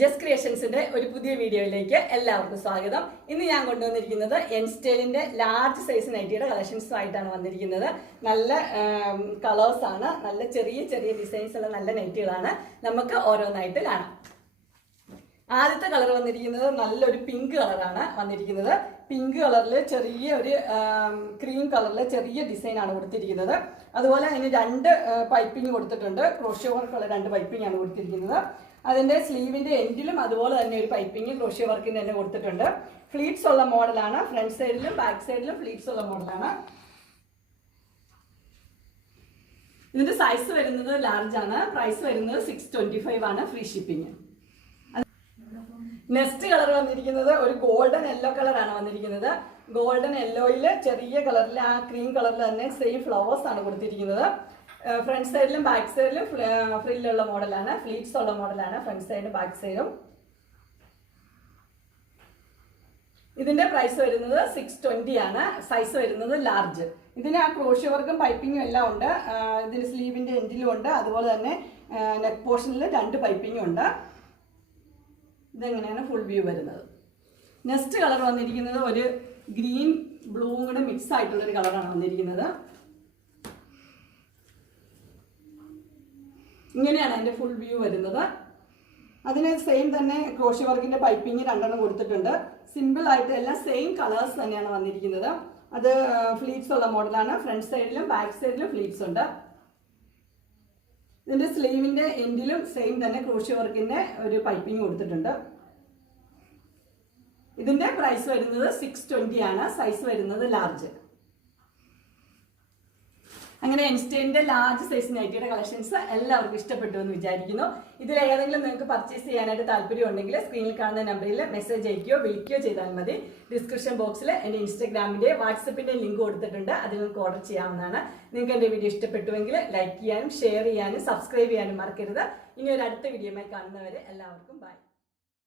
Just ക്രിയേഷൻസിന്റെ ഒരു പുതിയ വീഡിയോയിലേക്ക് എല്ലാവർക്കും സ്വാഗതം. ഇന്ന് ഞാൻ കൊണ്ടുവന്നിരിക്കുന്നത് എൻസ്റ്റൈലിന്റെ ലാർജ് സൈസ് നൈറ്റിയുടെ കളക്ഷൻസുമായിട്ടാണ് വന്നിരിക്കുന്നത്. നല്ല കളേഴ്സ് ആണ്, നല്ല ചെറിയ ചെറിയ ഡിസൈൻസ് ഉള്ള നല്ല നൈറ്റികളാണ്. നമുക്ക് ഓരോന്നായിട്ട് കാണാം. ആദ്യത്തെ കളർ വന്നിരിക്കുന്നത് നല്ലൊരു പിങ്ക് കളറാണ് വന്നിരിക്കുന്നത്. പിങ്ക് കളറിൽ ചെറിയ ഒരു ക്രീം കളറിൽ ചെറിയ ഡിസൈനാണ് കൊടുത്തിരിക്കുന്നത്. അതുപോലെ അതിന് രണ്ട് പൈപ്പിംഗ് കൊടുത്തിട്ടുണ്ട്. ക്രോഷ്യോ വർക്കുള്ള രണ്ട് പൈപ്പിംഗ് ആണ് കൊടുത്തിരിക്കുന്നത്. അതിൻ്റെ സ്ലീവിൻ്റെ എൻഡിലും അതുപോലെ തന്നെ ഒരു പൈപ്പിംഗ് ക്രോഷ്യോ വർക്കിന് തന്നെ കൊടുത്തിട്ടുണ്ട്. ഫ്ലീറ്റ്സ് ഉള്ള മോഡലാണ്. ഫ്രണ്ട് സൈഡിലും ബാക്ക് സൈഡിലും ഫ്ലീറ്റ്സ് ഉള്ള മോഡലാണ്. ഇതിൻ്റെ സൈസ് വരുന്നത് ലാർജ് ആണ്. പ്രൈസ് വരുന്നത് 625 ആണ്. Free shipping. നെക്സ്റ്റ് കളർ വന്നിരിക്കുന്നത് ഒരു ഗോൾഡൻ യെല്ലോ കളറാണ് വന്നിരിക്കുന്നത്. ഗോൾഡൻ യെല്ലോയിൽ ചെറിയ കളറിൽ ആ ക്രീം കളറിൽ തന്നെ സെയിം ഫ്ലവേഴ്സ് ആണ് കൊടുത്തിരിക്കുന്നത്. ഫ്രണ്ട് സൈഡിലും ബാക്ക് സൈഡിലും ഫ്രില്ലുള്ള മോഡലാണ്. ഫ്ലീറ്റ്സ് ഉള്ള മോഡലാണ് ഫ്രണ്ട് സൈഡും ബാക്ക് സൈഡും. ഇതിന്റെ പ്രൈസ് വരുന്നത് 620 ആണ്. സൈസ് വരുന്നത് ലാർജ്. ഇതിന് ആ ക്രോഷ്യോ വർക്കും പൈപ്പിങ്ങും എല്ലാം ഉണ്ട്. ഇതിന് സ്ലീവിന്റെ എൻഡിലും ഉണ്ട്. അതുപോലെ തന്നെ നെക്ക് പോർഷനിൽ രണ്ട് പൈപ്പിങ്ങും ഉണ്ട്. ഇതെങ്ങനെയാണ് ഫുൾ വ്യൂ വരുന്നത്. നെക്സ്റ്റ് കളർ വന്നിരിക്കുന്നത് ഒരു ഗ്രീൻ ബ്ലൂവും കൂടെ മിക്സ് ആയിട്ടുള്ളൊരു കളറാണ് വന്നിരിക്കുന്നത്. ഇങ്ങനെയാണ് അതിൻ്റെ ഫുൾ വ്യൂ വരുന്നത്. അതിന് സെയിം തന്നെ ക്രോഷ്യോ വർക്കിൻ്റെ പൈപ്പിംഗ് രണ്ടെണ്ണം കൊടുത്തിട്ടുണ്ട്. സിമ്പിൾ ആയിട്ട് എല്ലാം സെയിം കളേഴ്സ് തന്നെയാണ് വന്നിരിക്കുന്നത്. അത് ഫ്ലീറ്റ്സ് ഉള്ള മോഡലാണ്. ഫ്രണ്ട് സൈഡിലും ബാക്ക് സൈഡിലും ഫ്ലീറ്റ്സ് ഉണ്ട്. ഇതിൻ്റെ സ്ലീവിൻ്റെ എൻഡിലും സെയിം തന്നെ ക്രോഷ്യോ വർക്കിൻ്റെ ഒരു പൈപ്പിംഗ് കൊടുത്തിട്ടുണ്ട്. ഇതിൻ്റെ പ്രൈസ് വരുന്നത് 620 ആണ്. സൈസ് വരുന്നത് ലാർജ്. അങ്ങനെ എൻസ്റ്റൈലിന്റെ ലാർജ് സൈസ് നൈറ്റിയുടെ കളക്ഷൻസ് എല്ലാവർക്കും ഇഷ്ടപ്പെട്ടു എന്ന് വിചാരിക്കുന്നു. ഇതിൽ ഏതെങ്കിലും നിങ്ങൾക്ക് പർച്ചേസ് ചെയ്യാനായിട്ട് താല്പര്യം ഉണ്ടെങ്കിൽ സ്ക്രീനിൽ കാണുന്ന നമ്പറിൽ മെസ്സേജ് അയക്കുകയോ വിളിക്കുകയോ ചെയ്താൽ മതി. ഡിസ്ക്രിപ്ഷൻ ബോക്സിൽ എൻ്റെ ഇൻസ്റ്റാഗ്രാമിൻ്റെ വാട്സപ്പിൻ്റെ ലിങ്ക് കൊടുത്തിട്ടുണ്ട്. അതിൽ നിങ്ങൾക്ക് ഓർഡർ ചെയ്യാവുന്നതാണ്. നിങ്ങൾക്ക് എൻ്റെ വീഡിയോ ഇഷ്ടപ്പെട്ടുവെങ്കിൽ ലൈക്ക് ചെയ്യാനും ഷെയർ ചെയ്യാനും സബ്സ്ക്രൈബ് ചെയ്യാനും മറക്കരുത്. ഇനി ഒരു അടുത്ത വീഡിയോയുമായി കാണുന്നവരെ എല്ലാവർക്കും ബൈ.